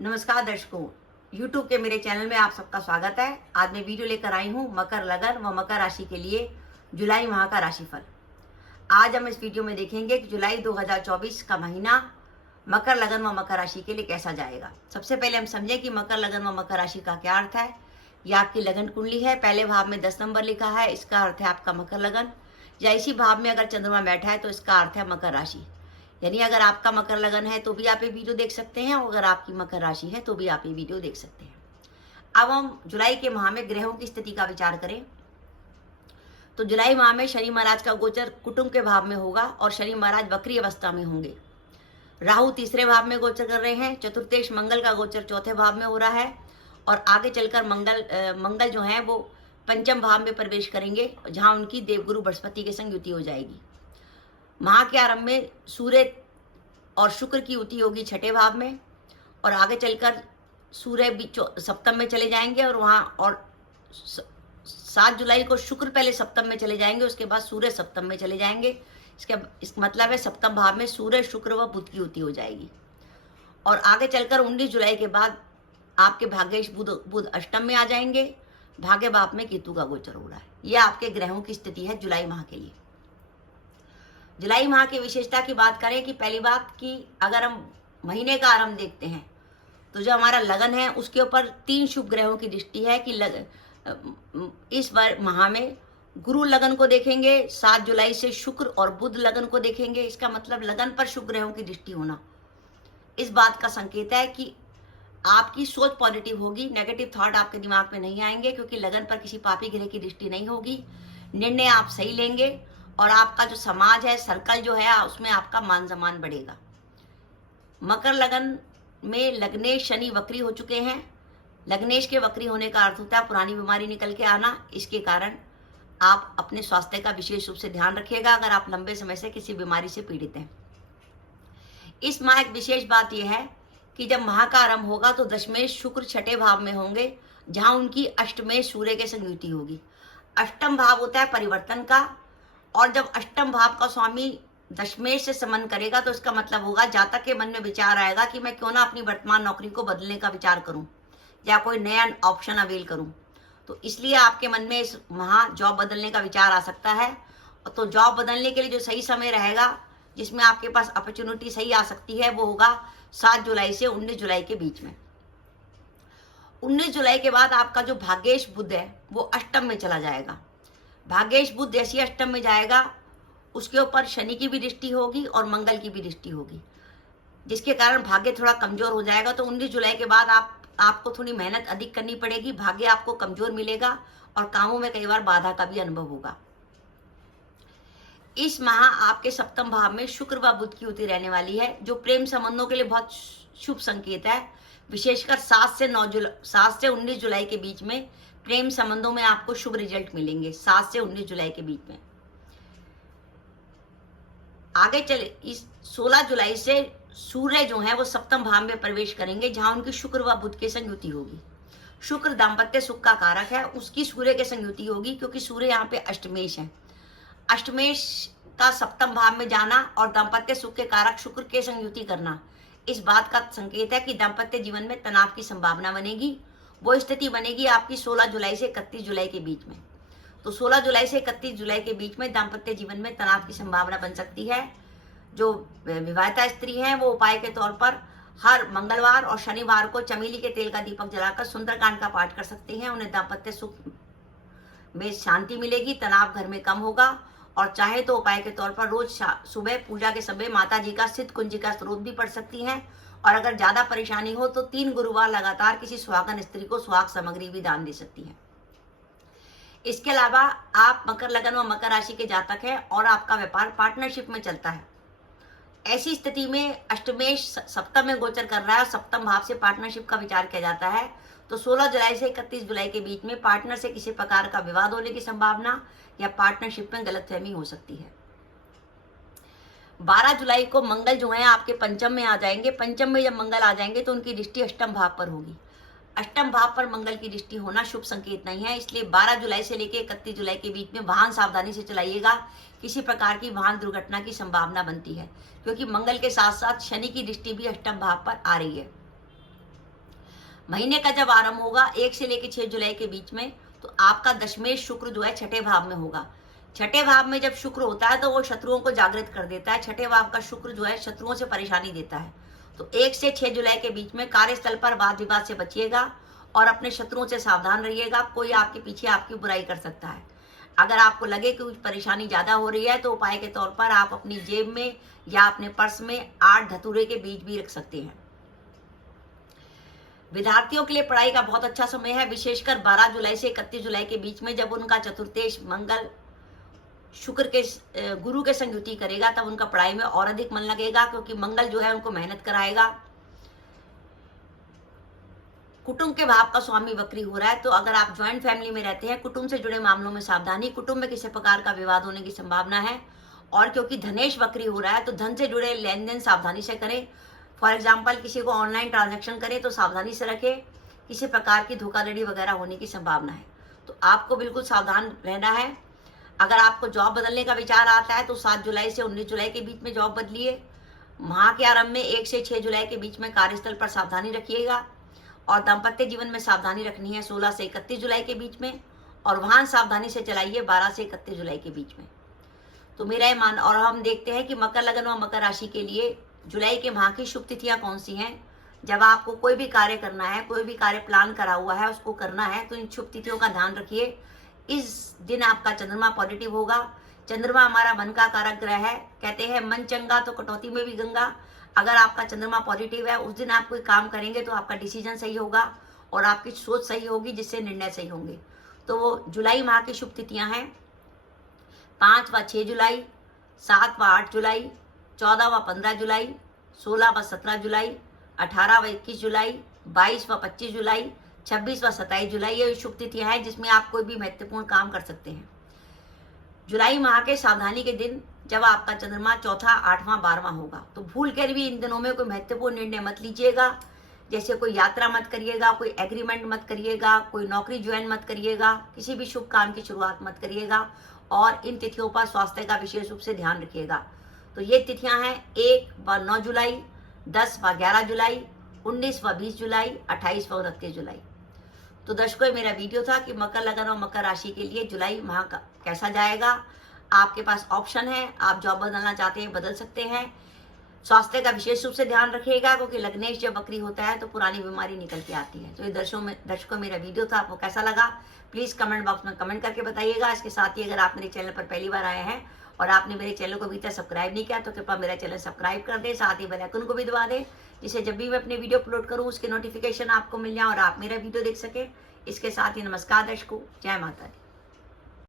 नमस्कार दर्शकों, YouTube के मेरे चैनल में आप सबका स्वागत है। आज मैं वीडियो लेकर आई हूँ मकर लगन व मकर राशि के लिए जुलाई माह का राशिफल। आज हम इस वीडियो में देखेंगे कि जुलाई 2024 का महीना मकर लगन व मकर राशि के लिए कैसा जाएगा। सबसे पहले हम समझें कि मकर लगन व मकर राशि का क्या अर्थ है। यह आपकी लगन कुंडली है। पहले भाव में 10 नंबर लिखा है, इसका अर्थ है आपका मकर लगन। या इसी भाव में अगर चंद्रमा बैठा है तो इसका अर्थ है मकर राशि। यानी अगर आपका मकर लगन है तो भी आप ये वीडियो देख सकते हैं, और अगर आपकी मकर राशि है तो भी आप ये वीडियो देख सकते हैं। अब हम जुलाई के माह में ग्रहों की स्थिति का विचार करें तो जुलाई माह में शनि महाराज का गोचर कुटुंब के भाव में होगा और शनि महाराज वक्री अवस्था में होंगे। राहु तीसरे भाव में गोचर कर रहे हैं। चतुर्थेश मंगल का गोचर चौथे भाव में हो रहा है और आगे चलकर मंगल जो है वो पंचम भाव में प्रवेश करेंगे, जहां उनकी देवगुरु बृहस्पति के संग युति हो जाएगी। माह के आरंभ में सूर्य और शुक्र की युति होगी छठे भाव में, और आगे चलकर सूर्य सप्तम में चले जाएंगे और वहां और 7 जुलाई को शुक्र पहले सप्तम में चले जाएंगे, उसके बाद सूर्य सप्तम में चले जाएंगे। इसका मतलब है सप्तम भाव में सूर्य शुक्र व बुध की युति हो जाएगी। और आगे चलकर 19 जुलाई के बाद आपके भाग्येश बुध अष्टम में आ जाएंगे। भाग्य भाव में केतु का गोचर हो रहा है। यह आपके ग्रहों की स्थिति है जुलाई माह के लिए। जुलाई माह की विशेषता की बात करें कि पहली बात कि अगर हम महीने का आरंभ देखते हैं तो जो हमारा लगन है उसके ऊपर 3 शुभ ग्रहों की दृष्टि है कि इस माह में गुरु लगन को देखेंगे, 7 जुलाई से शुक्र और बुध लगन को देखेंगे। इसका मतलब लगन पर शुभ ग्रहों की दृष्टि होना इस बात का संकेत है कि आपकी सोच पॉजिटिव होगी, नेगेटिव थॉट आपके दिमाग में नहीं आएंगे, क्योंकि लगन पर किसी पापी ग्रह की दृष्टि नहीं होगी। निर्णय आप सही लेंगे और आपका जो समाज है, सर्कल जो है, उसमें आपका मान सम्मान बढ़ेगा। मकर लगन में लग्नेश शनि वक्री हो चुके हैं। लग्नेश के वक्री होने का अर्थ होता है पुरानी बीमारी निकल के आना। इसके कारण आप अपने स्वास्थ्य का विशेष रूप से ध्यान रखिएगा अगर आप लंबे समय से किसी बीमारी से पीड़ित हैं। इस माह एक विशेष बात यह है कि जब माह का आरंभ होगा तो दशमेश शुक्र छठे भाव में होंगे, जहां उनकी अष्टमेश सूर्य के संग युति होगी। अष्टम भाव होता है परिवर्तन का, और जब अष्टम भाव का स्वामी दशमेश से संबंध करेगा तो इसका मतलब होगा जातक के मन में विचार आएगा कि मैं क्यों ना अपनी वर्तमान नौकरी को बदलने का विचार करूं या कोई नया ऑप्शन अवेल करूं। तो इसलिए आपके मन में इस माह जॉब बदलने का विचार आ सकता है। तो जॉब बदलने के लिए जो सही समय रहेगा, जिसमें आपके पास अपॉर्चुनिटी सही आ सकती है, वो होगा 7 जुलाई से 19 जुलाई के बीच में। 19 जुलाई के बाद आपका जो भाग्येश बुध है वो अष्टम में चला जाएगा। भाग्येश बुध जैसे अष्टम में जाएगा उसके ऊपर शनि की भी दृष्टि होगी और मंगल की भी दृष्टि होगी, जिसके कारण भाग्य थोड़ा कमजोर हो जाएगा। तो 19 जुलाई के बाद आपको थोड़ी मेहनत अधिक करनी पड़ेगी, भाग्य आपको कमजोर मिलेगा और कामों में कई बार बाधा का भी अनुभव होगा। इस माह आपके सप्तम भाव में शुक्र व बुध की युति रहने वाली है, जो प्रेम संबंधों के लिए बहुत शुभ संकेत है। विशेषकर 7 से 19 जुलाई के बीच में प्रेम संबंधों में आपको शुभ रिजल्ट मिलेंगे। 7 से 19 जुलाई के बीच में आगे चले इस 16 जुलाई से सूर्य जो है वो सप्तम भाव में प्रवेश करेंगे, जहां उनकी शुक्र व बुध के संग युति होगी। शुक्र दाम्पत्य सुख का कारक है, उसकी सूर्य के संग युति होगी, क्योंकि सूर्य यहाँ पे अष्टमेश है। अष्टमेश का सप्तम भाव में जाना और दाम्पत्य सुख के कारक शुक्र के संग युति करना इस बात का संकेत है कि दाम्पत्य जीवन में तनाव की संभावना बनेगी। वो स्थिति बनेगी आपकी 16 जुलाई से 31 जुलाई के बीच में। तो 16 जुलाई से 31 जुलाई के बीच में दाम्पत्य जीवन में तनाव की संभावना बन सकती है। जो विवाहिता स्त्री हैं वो उपाय के तौर पर हर मंगलवार और शनिवार को चमेली के तेल का दीपक जलाकर सुंदरकांड का पाठ कर सकती हैं। उन्हें दाम्पत्य सुख में शांति मिलेगी, तनाव घर में कम होगा। और चाहे तो उपाय के तौर पर रोज सुबह पूजा के समय माता जी का सिद्ध कुंजिका स्त्रोत भी पढ़ सकती हैं। और अगर ज्यादा परेशानी हो तो 3 गुरुवार लगातार किसी सुहागन स्त्री को सुहाग सामग्री भी दान दे सकती हैं। इसके अलावा आप मकर लगन व मकर राशि के जातक हैं और आपका व्यापार पार्टनरशिप में चलता है। ऐसी स्थिति में अष्टमेश सप्तम में गोचर कर रहा है, सप्तम भाव से पार्टनरशिप का विचार किया जाता है। तो 16 जुलाई से 31 जुलाई के बीच में पार्टनर से किसी प्रकार का विवाद होने की संभावना या पार्टनरशिप में गलतफहमी हो सकती है। 12 जुलाई को मंगल जो है आपके पंचम में आ जाएंगे। पंचम में जब मंगल आ जाएंगे तो उनकी दृष्टि अष्टम भाव पर होगी। अष्टम भाव पर मंगल की दृष्टि होना शुभ संकेत नहीं है, इसलिए 12 जुलाई से लेकर 31 जुलाई के बीच में वाहन सावधानी से चलाइएगा। किसी प्रकार की वाहन दुर्घटना की संभावना बनती है, क्योंकि मंगल के साथ साथ शनि की दृष्टि भी अष्टम भाव पर आ रही है। महीने का जब आरंभ होगा 1 से लेकर 6 जुलाई के बीच में, तो आपका दशमेश शुक्र जो है छठे भाव में होगा। छठे भाव में जब शुक्र होता है तो वो शत्रुओं को जागृत कर देता है। छठे भाव का शुक्र जो है शत्रुओं से परेशानी देता है। तो 1 से 6 जुलाई के बीच में कार्यस्थल पर वाद विवाद से बचिएगा और अपने शत्रुओं से सावधान रहिएगा। कोई आपके पीछे आपकी बुराई कर सकता है। अगर आपको लगे कि कुछ परेशानी ज्यादा हो रही है तो उपाय के तौर पर आप अपनी जेब में या अपने पर्स में 8 धतूरे के बीज भी रख सकते हैं। विद्यार्थियों के लिए पढ़ाई का बहुत अच्छा समय है, विशेषकर 12 जुलाई से 31 जुलाई के बीच में, जब उनका चतुर्थेश मंगल शुक्र के गुरु के संग युति करेगा, तब उनका पढ़ाई में और अधिक मन लगेगा, क्योंकि मंगल जो है उनको मेहनत कराएगा। कुटुंब के भाव का स्वामी वक्री हो रहा है, तो अगर आप ज्वाइंट फैमिली में रहते हैं, कुटुंब से जुड़े मामलों में सावधानी, कुटुंब में किसी प्रकार का विवाद होने की संभावना है। और क्योंकि धनेश वक्री हो रहा है तो धन से जुड़े लेन देन सावधानी से करें। फॉर एग्जाम्पल किसी को ऑनलाइन ट्रांजैक्शन करें तो सावधानी से रखें, किसी प्रकार की धोखाधड़ी वगैरह होने की संभावना है, तो आपको बिल्कुल सावधान रहना है। अगर आपको जॉब बदलने का विचार आता है तो 7 जुलाई से 19 जुलाई के बीच में जॉब बदलिए। माह के आरंभ में 1 से 6 जुलाई के बीच में कार्यस्थल पर सावधानी रखिएगा। और दाम्पत्य जीवन में सावधानी रखनी है 16 से 31 जुलाई के बीच में। और वाहन सावधानी से चलाइए 12 से 31 जुलाई के बीच में। तो मेरा ये मान, और हम देखते हैं कि मकर लगन व मकर राशि के लिए जुलाई के माह की शुभ तिथियां कौन सी हैं। जब आपको कोई भी कार्य करना है, कोई भी कार्य प्लान करा हुआ है, उसको करना है, तो इन शुभ तिथियों का ध्यान रखिए। इस दिन आपका चंद्रमा पॉजिटिव होगा। चंद्रमा हमारा मन का कारक ग्रह है। कहते हैं मन चंगा तो कटौती में भी गंगा। अगर आपका चंद्रमा पॉजिटिव है, उस दिन आप कोई काम करेंगे तो आपका डिसीजन सही होगा और आपकी सोच सही होगी, जिससे निर्णय सही होंगे। तो वो जुलाई माह की शुभ तिथियां हैं 5 व 6 जुलाई, 7 व 8 जुलाई, 14 व 15 जुलाई, 16 व 17 जुलाई, 18 व 21 जुलाई, 22 व 25 जुलाई, 26 व 27 जुलाई। ये शुभ तिथियां हैं जिसमें आप कोई भी महत्वपूर्ण काम कर सकते हैं। जुलाई माह के सावधानी के दिन जब आपका चंद्रमा चौथा, 8वां, 12वां होगा, तो भूल कर भी इन दिनों में कोई महत्वपूर्ण निर्णय मत लीजिएगा। जैसे कोई यात्रा मत करिएगा, कोई एग्रीमेंट मत करिएगा, कोई नौकरी ज्वाइन मत करिएगा, किसी भी शुभ काम की शुरुआत मत करिएगा। और इन तिथियों पर स्वास्थ्य का विशेष रूप से ध्यान रखिएगा। तो ये तिथियां हैं 1 व 9 जुलाई, 10 व 11 जुलाई, 19 व 20 जुलाई, 28 व 29 जुलाई। तो दर्शकों, मेरा वीडियो था कि मकर लगन और मकर राशि के लिए जुलाई माह का कैसा जाएगा। आपके पास ऑप्शन है, आप जॉब बदलना चाहते हैं बदल सकते हैं। स्वास्थ्य का विशेष रूप से ध्यान रखिएगा, क्योंकि लग्नेश जब वक्री होता है तो पुरानी बीमारी निकल के आती है। तो ये दर्शकों मेरा वीडियो था, आपको कैसा लगा प्लीज कमेंट बॉक्स में कमेंट करके बताइएगा। इसके साथ ही अगर आप मेरे चैनल पर पहली बार आए हैं और आपने मेरे चैनल को अभी तक सब्सक्राइब नहीं किया तो कृपया मेरा चैनल सब्सक्राइब कर दें, साथ ही बेल आइकन को भी दबा दें, जिससे जब भी मैं अपने वीडियो अपलोड करूँ उसके नोटिफिकेशन आपको मिल जाए और आप मेरा वीडियो देख सके। इसके साथ ही नमस्कार दर्शकों, जय माता दी।